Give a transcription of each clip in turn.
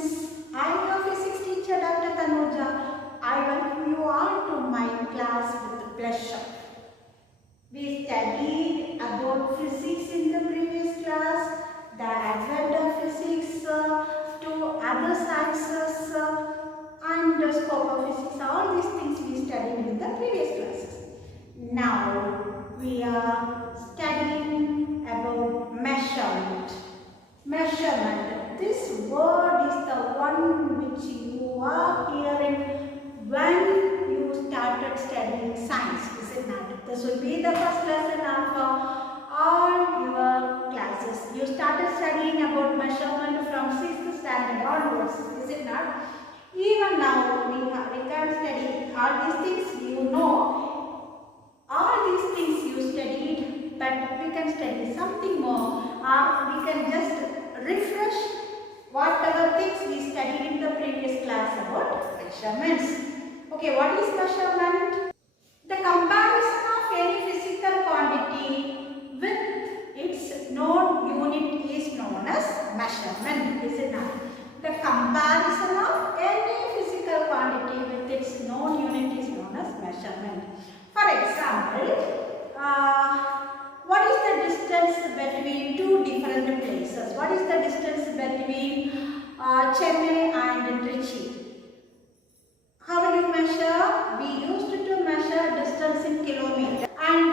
students, I am your physics teacher Dr. Tanuja. I welcome you all to my class with pleasure. We studied about physics in the previous class, the advent of physics to other sciences and the scope of physics. All these things we studied in the previous classes. Now we are studying about measurement. Measurement. This word is the one which you are hearing when you started studying science, is it not? This will be the first lesson of all your classes. You started studying about measurement from 6th standard onwards, is it not? Even now we can study all these things, you know. All these things you studied, but we can study something more, or we can just refresh whatever things we studied in the previous class about measurements. Okay, what is measurement? The comparison of any physical quantity with its known unit is known as measurement, is it not? The comparison of any physical quantity with its known unit is known as measurement. For example, what is the distance between two different places? What is the distance between Chennai and Trichy? How will you measure? We used to measure distance in kilometers. And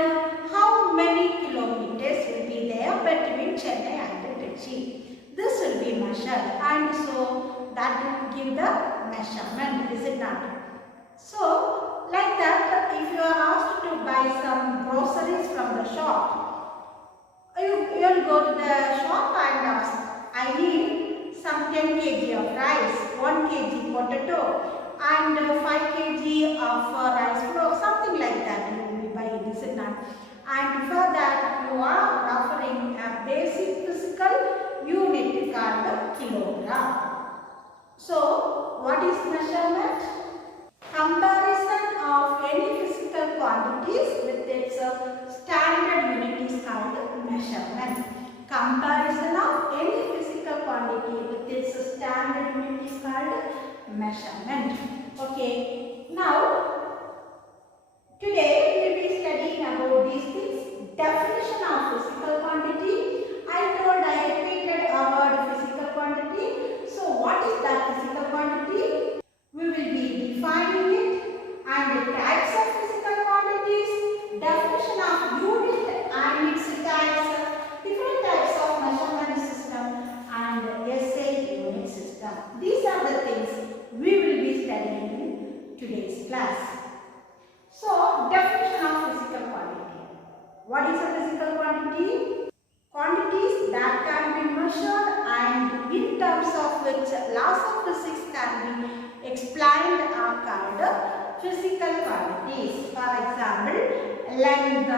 how many kilometers will be there between Chennai and Trichy? This will be measured, and so that will give the measurement, is it not? So, like that, if you are asked to buy some groceries from the shop, you will go to the shop and ask, I need some 10 kg of rice, 1 kg potato, and 5 kg of rice flour, something like that you will be buying, is it not? And for that, you are offering a basic physical unit called kilogram. So, what is measurement? Comparison of any physical quantities with its standard unit is called measurement. Comparison of any physical quantity with its standard unit is called measurement. Okay, now today we will be studying about these things. Definition of physical quantity. I repeated our word physical quantity. So what is that physical quantity? We will be defining it, and the types of physical quantities, definition of unit and its types, different types of measurement system, and SI unit system. These are the things we will be studying in today's class. So, definition of physical quantity. What is a physical quantity? Quantities that can be measured and in terms of which laws of physics can be explained are called physical quantities. For example, length,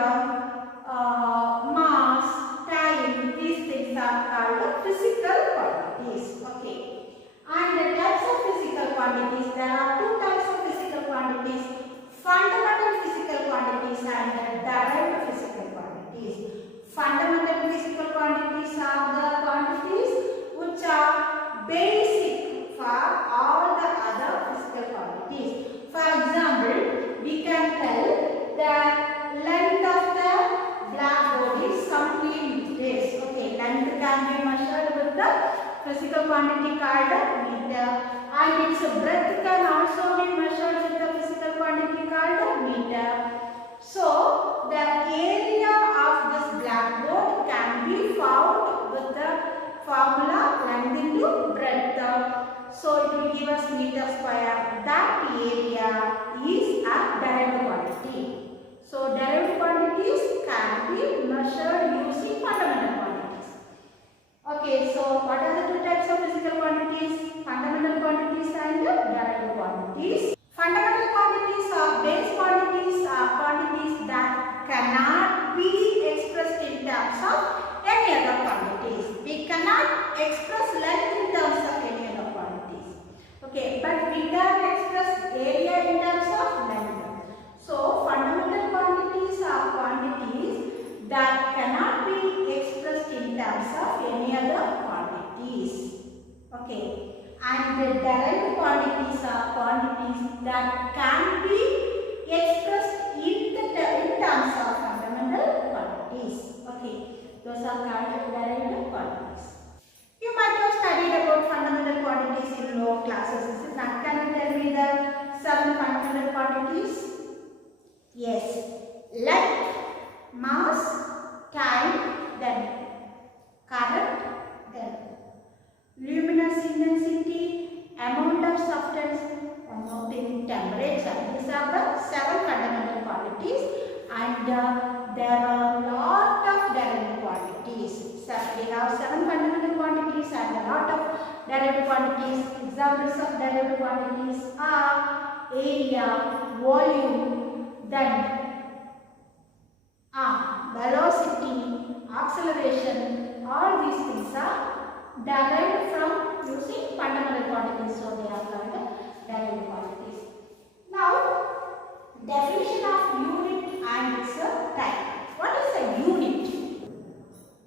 mass, time, these things are called physical quantities. Okay. And the types of physical quantities, there are two types of physical quantities, fundamental physical quantities and derived physical quantities. Fundamental physical quantities are the quantities which are basic for all the other physical quantities. For example, we can tell the length of the blackboard is 17 meters. Okay, length can be measured with the physical quantity called meter, and its breadth can also be measured with the physical quantity called meter. So, the area of this blackboard can be found with the formula length into breadth. So, it will give us meter square. That area is a derived quantity. So, derived quantities can be measured using fundamental quantities. Okay, so what are the two types of physical quantities? Fundamental quantities and derived quantities. Fundamental quantities or base quantities are quantities that cannot be expressed in terms of any other quantities. We cannot express length in terms of any other quantities. Okay, but we can express area in terms of length. So, fundamental quantities are quantities that cannot be expressed in terms of any other quantities. Okay, and and derived quantities are quantities that can be expressed in terms of fundamental quantities. Okay, those are called derived quantities. You might have studied about fundamental quantities in lower classes. Is it not? Can you tell me the 7 fundamental quantities? Yes. Length, mass, time, then current, then luminous intensity, amount of substance, one more thing, temperature. These are the 7 fundamental quantities, and there are a lot of derived quantities. So we have 7 fundamental quantities and a lot of derived quantities. Examples of derived quantities are area, volume, then velocity, acceleration. All these things are derived from using fundamental quantities, so they are called derived quantities. Now, definition of unit and its type. What is a unit?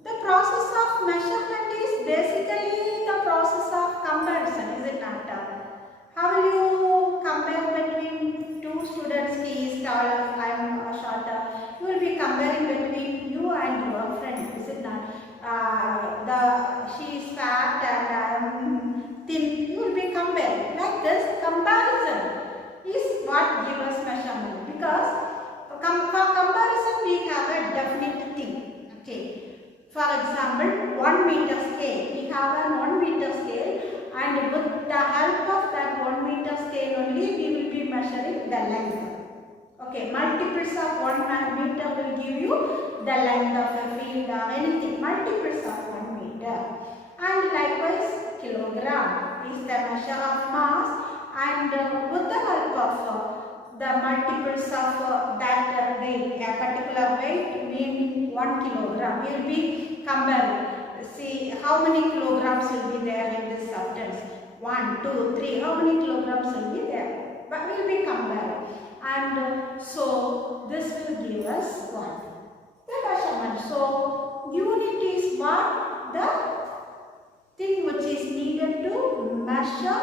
The process of measurement is basically the process of comparison, is it not? How will you compare between two students? He is taller, I am shorter. You will be comparing between you and your friend, is it not? She is fat and I am thin. You will be comparing. Like this, comparison is what gives us measurement, because for comparison we have a definite thing. Okay. For example, 1 meter scale. We have a 1 meter scale, and with the help of that 1 meter scale only we will be measuring the length. Okay, multiples of 1 meter will give you the length of a field or anything. Multiples of 1 meter. And likewise, kilogram is the measure of mass, and with the help of the multiples of that weight, a particular weight means 1 kilogram. We will be comparing. See how many kilograms will be there in this substance. 1, 2, 3. How many kilograms will be there? But we will be comparing. And so this will give us what? The measurement. So unit is what? The thing which is needed to measure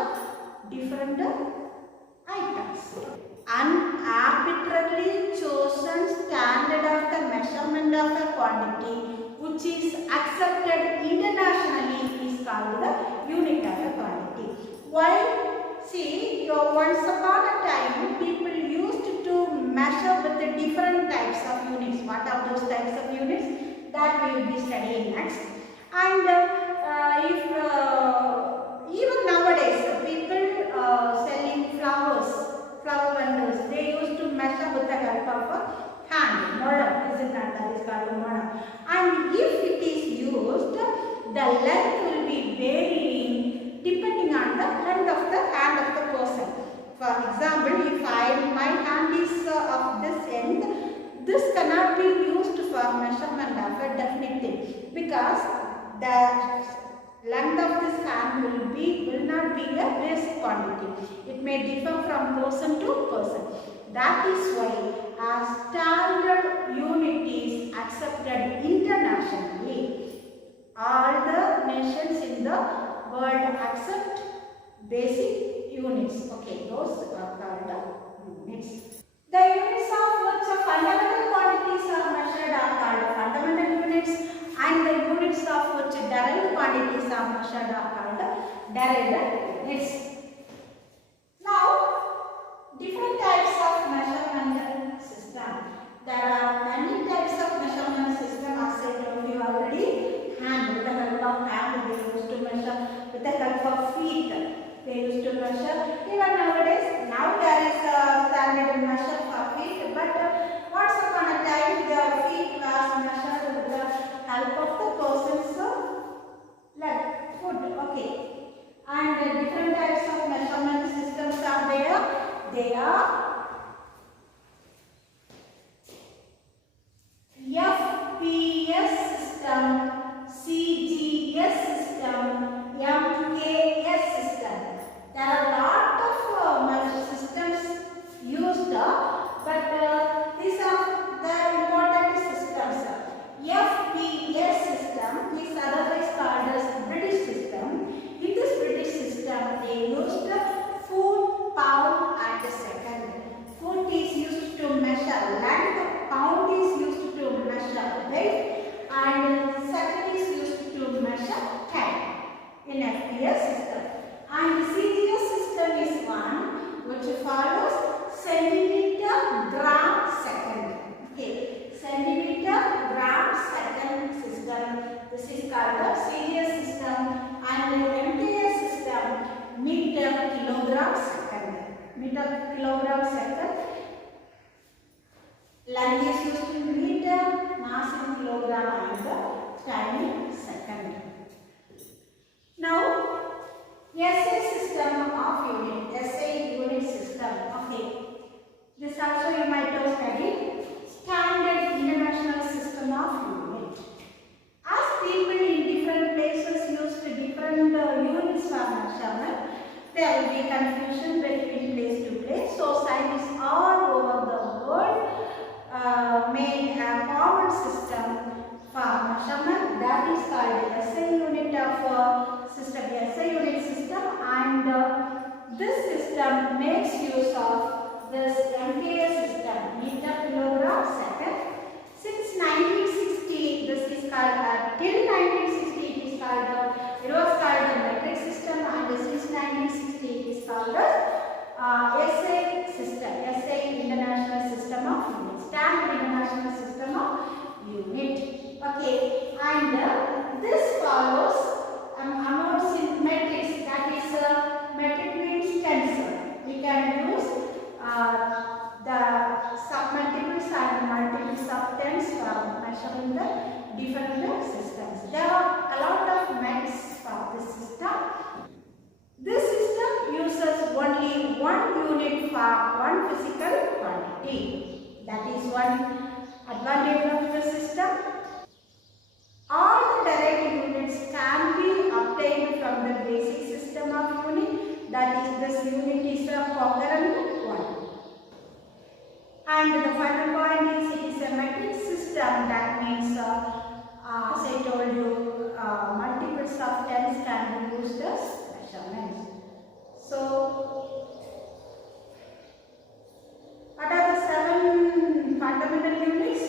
different items. An arbitrarily chosen standard of the measurement of a quantity which is accepted internationally is called the unit of a quantity. While see, once upon a time people used to measure with the different types of units. What are those types of units? That we will be studying next. And even nowadays people selling flower vendors, they used to measure with the help of a hand, model, is it not? That is called a model. And if it is used, the length will be varying depending on the length of the hand of the person. For example, if my hand is of this end, this cannot be used for measurement of a definite thing, because the length of this hand will not be a basic quantity. It may differ from person to person. That is why a standard unit is accepted internationally. All the nations in the world accept basic units. Okay, those are called units. The units of which fundamental quantities are measured are called fundamental units, and the units of which derived quantities are measured are called derived units. Now, different types of measurement system. There are many types of measurement system, as I told you already. Hand, with the help of hand they used to measure, with the help of feet they used to measure. Even nowadays, now there is a standard measure for feet, but once upon a time the feet was measured with the help of the person's leg, foot. Okay. And different types of measurement systems are there. They are FPS system, CGS system, MKS system. There are a lot of systems used, but these are the important systems. FPS system is otherwise called as British system. In this British system, they use of unit, SI unit system. Okay. This also you might have studied. Standard international system of unit. As people in different places use different units for measurement, there will be confusion between place to place. So scientists all over the world made a common system for measurement that is called SI unit of system, SI unit system, and this system makes use of this MKS system, meter kilogram second. Since 1960, this is called till 1960 it is called it was called the metric system, and since 1960 it is called the SI system, SI international system of unit, standard international system of unit. Okay, and this follows amounts in metrics, that is metric means tensor. We can use the submultiples and multiples of tens for measuring the different systems. There are a lot of methods for this system. This system uses only one unit for one physical quantity. That is one advantage of the system. All the derived units can be obtained from the basic system of unit. That is, this unit is a concurrent one. And the final point is, it is a metric system. That means, as I told you, multiples of tens can be used as measurements. So, what are the 7 fundamental units?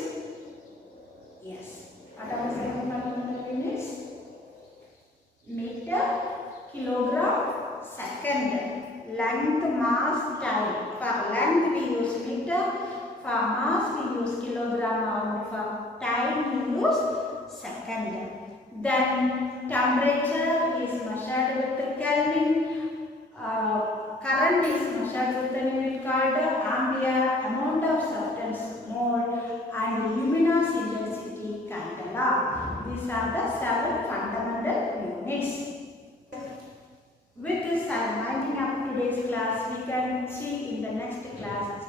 Yes. What are the 7 fundamental units? Meter, kilogram, second. Length, mass, time. For length we use meter, for mass we use kilogram, and for time we use second. Then temperature is measured with the Kelvin, current is measured with the unit called ampere, amount of substance mole, and luminous intensity candela. These are the 7 fundamental units. With this, I am winding up today's class. We can see in the next class